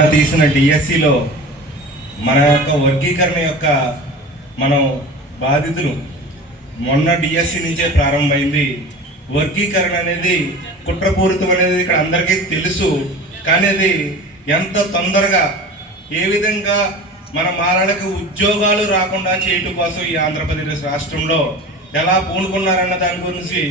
తీసిన డిఎస్సిలో మన యొక్క వర్గీకరణ యొక్క మనం బాధితులు. మొన్న డిఎస్సి నుంచే ప్రారంభమైంది. వర్గీకరణ అనేది కుట్రపూరితం అనేది ఇక్కడ అందరికీ తెలుసు. కానీ అది ఎంత తొందరగా ఏ విధంగా మన మారాలకు ఉద్యోగాలు రాకుండా చేయటం కోసం ఈ ఆంధ్రప్రదేశ్ రాష్ట్రంలో ఎలా పూనుకున్నారన్న దాని గురించి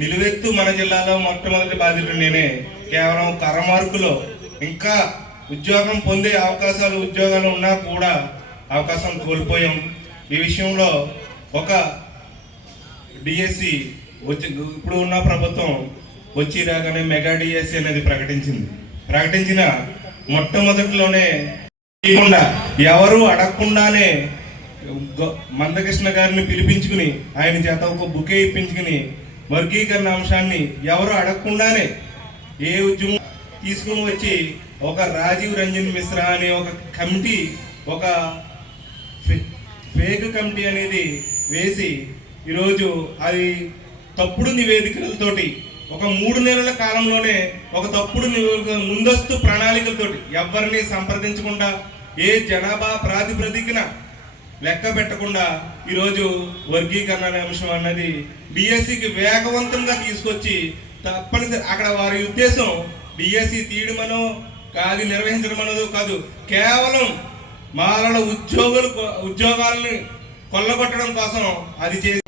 నిలువెత్తు మన జిల్లాలో మొట్టమొదటి బాధితుడు నేనే. కేవలం కరమార్కులో ఇంకా ఉద్యోగం పొందే అవకాశాలు ఉద్యోగాలు ఉన్నా కూడా అవకాశం కోల్పోయాం. ఈ విషయంలో ఒక డిఎస్సి వచ్చి ఇప్పుడు ఉన్న ప్రభుత్వం వచ్చి రాగానే మెగా డిఎస్సి అనేది ప్రకటించింది. ప్రకటించిన మొట్టమొదటిలోనే ఇవ్వకుండా ఎవరు అడగకుండానే మందకృష్ణ గారిని పిలిపించుకుని ఆయన చేత ఒక బుకే ఇప్పించుకుని వర్గీకరణ అంశాన్ని ఎవరు అడగకుండానే ఏ ఉద్యమం తీసుకుని వచ్చి ఒక రాజీవ్ రంజన్ మిశ్రా అనే ఒక కమిటీ ఒక ఫేక్ కమిటీ అనేది వేసి ఈరోజు అది తప్పుడు నివేదికలతోటి ఒక మూడు నెలల కాలంలోనే ఒక తప్పుడు ముందస్తు ప్రణాళికలతోటి ఎవరిని సంప్రదించకుండా ఏ జనాభా ప్రాతిపదికన లెక్క పెట్టకుండా ఈరోజు వర్గీకరణ అనే అంశం అన్నది బీఎస్సీకి వేగవంతంగా తీసుకొచ్చి తప్పనిసరి అక్కడ వారి ఉద్దేశం డిఎస్సి తీయడమనో కాదు నిర్వహించడమనదో కాదు. కేవలం మాలల ఉద్యోగులు ఉద్యోగాల్ని కొల్లగొట్టడం కోసం అది చేసి